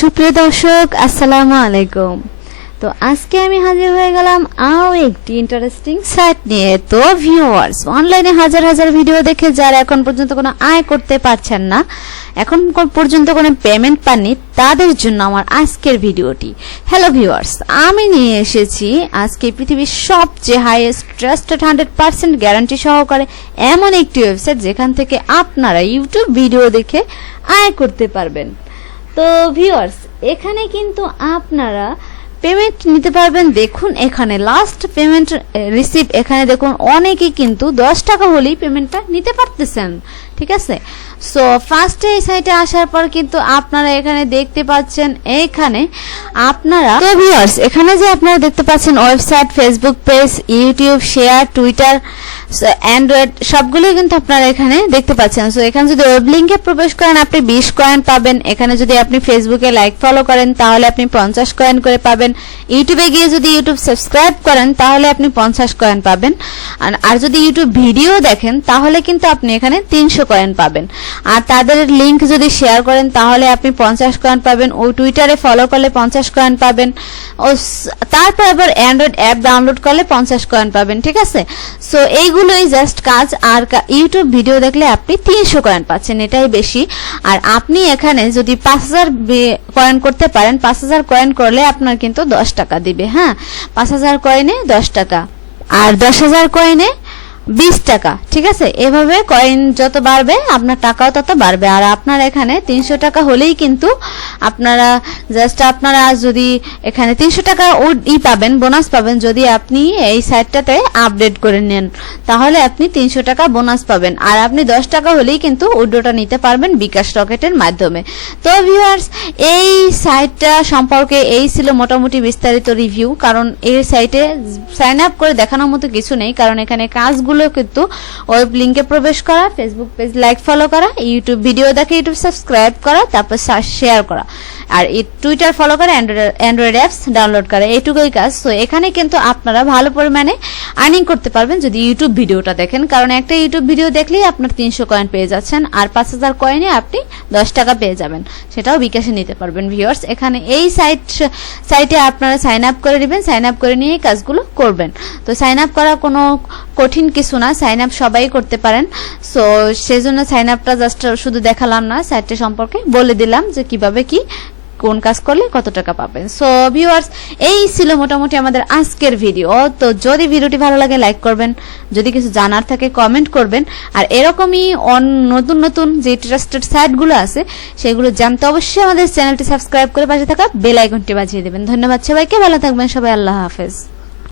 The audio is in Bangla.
সুপ্রিয় দর্শক আসসালামু আলাইকুম। তো আজকে আমি হাজির হয়ে গেলাম আরো একটি ইন্টারেস্টিং সাইট নিয়ে। তো ভিউয়ার্স, অনলাইনে হাজার হাজার ভিডিও দেখে যারা এখন পর্যন্ত কোনো আয় করতে পারছেন না, এখন পর্যন্ত কোনো পেমেন্ট পাননি, তাদের জন্য আমার আজকের ভিডিওটি। হ্যালো ভিউয়ার্স, আমি নিয়ে এসেছি আজকে পৃথিবীর সবচেয়ে হাইয়েস্ট ট্রাস্টেড 100% গ্যারান্টি সহকারে এমন একটি ওয়েবসাইট যেখান থেকে আপনারা ইউটিউব ভিডিও দেখে আয় করতে পারবেন। তো ভিউয়ার্স, এখানে কিন্তু আপনারা পেমেন্ট নিতে পারবেন। দেখুন এখানে লাস্ট পেমেন্ট রিসিভ, এখানে দেখুন অনেকেই কিন্তু 10 টাকা হলেই পেমেন্টটা নিতে পারতেছেন, ঠিক আছে। সো ফার্স্টে এই সাইটে আসার পর কিন্তু আপনারা এখানে দেখতে পাচ্ছেন, এখানে আপনারা তো ভিউয়ার্স এখানে যে আপনারা দেখতে পাচ্ছেন website, Facebook page, YouTube, share, Twitter, Android সবগুলোই কিন্তু আপনারা এখানে দেখতে পাচ্ছেন। সো এখানে যদি ওয়েব লিংকে প্রবেশ করেন আপনি 20 কয়েন পাবেন। এখানে যদি আপনি ফেসবুকে লাইক ফলো করেন তাহলে আপনি 50 কয়েন করে পাবেন। ইউটিউবে গিয়ে যদি ইউটিউব সাবস্ক্রাইব করেন তাহলে আপনি 50 কয়েন পাবেন। আর যদি ইউটিউব ভিডিও দেখেন তাহলে কিন্তু আপনি এখানে 300 কয়েন পাবেন। আর তাদের লিংক যদি শেয়ার করেন তাহলে আপনি 50 কয়েন পাবেন। ও টুইটারে ফলো করলে 50 কয়েন পাবেন। ও তারপর আবার অ্যান্ড্রয়েড অ্যাপ ডাউনলোড করলে 50 কয়েন পাবেন, ঠিক আছে। সো এইগুলোই জাস্ট কাজ। আর ইউটিউব ভিডিও দেখলে আপনি 300 কয়েন পাচ্ছেন, এটাই বেশি। আর আপনি এখানে যদি 5000 কয়েন করতে পারেন, 5000 কয়েন করলে আপনার কিন্তু 10 টাকা দিবে। হ্যাঁ, 5000 কয়েনে 10 টাকা আর 10000 কয়েনে 20 টাকা, ঠিক আছে। এভাবে কয়েন যত বাড়বে আপনার টাকাও তত বাড়বে। আর আপনার এখানে 300 টাকা হলেই কিন্তু আপনারা আপনারা যদি এখানে 300 টাকা পাবেন, বোনাস পাবেন যদি আপনি এই সাইটটাতে আপডেট করে নেন, তাহলে আপনি 300 টাকা বোনাস পাবেন। আর আপনি 10 টাকা হলেই কিন্তু উইথড্রটা নিতে পারবেন বিকাশ রকেটের মাধ্যমে। তো ভিউয়ার্স, এই সাইটটা সম্পর্কে এই ছিল মোটামুটি বিস্তারিত রিভিউ। কারণ এই সাইটে সাইন আপ করে দেখানোর মতো কিছু নেই, কারণ এখানে কাজগুলো কিন্তু ওয়েব লিংকে প্রবেশ করা, ফেসবুক পেজ লাইক ফলো করা, ইউটিউব ভিডিও দেখে ইউটিউব সাবস্ক্রাইব করা, তারপর শেয়ার করা, আর টুইটার ফলো করে অ্যান্ড্রয়েড অ্যাপস ডাউনলোড করা, এইটুকুই কাজ। তো এখানে কিন্তু আপনারা ভালো পরিমাণে আর্নিং করতে পারবেন যদি ইউটিউব ভিডিওটা দেখেন। কারণ একটা ইউটিউব ভিডিও দেখলেই আপনার 300 কয়েন পেয়ে যাচ্ছেন, আর 5000 কয়েনে আপনি 10 টাকা পেয়ে যাবেন, সেটাও বিকাশে নিতে পারবেন। ভিউয়ার্স, এখানে এই সাইটে আপনারা সাইন আপ করে নেবেন, সাইন আপ করে নিয়ে কাজগুলো করবেন। তো সাইন আপ করা কোনো কঠিন কিছু না, সাইন আপ সবাই করতে পারেন। সো সেজন্য সাইন আপটা জাস্ট শুধু দেখালাম না, সাইটটা সম্পর্কে বলে দিলাম যে কিভাবে কি কোন কাজ করলে কত টাকা পাবেন। সো ভিউয়ার্স, এই ছিল মোটামুটি আমাদের আজকের ভিডিও। তো যদি ভিডিওটি ভালো লাগে লাইক করবেন, যদি কিছু জানার থাকে কমেন্ট করবেন। আর এরকমই নতুন নতুন যে ট্রাস্টেড সাইটগুলো আছে সেগুলো জানতে অবশ্যই আমাদের চ্যানেলটি সাবস্ক্রাইব করে পাশে থাকা বেল আইকনটি বাজিয়ে দেবেন। ধন্যবাদ সবাইকে, ভালো থাকবেন সবাই, আল্লাহ হাফেজ।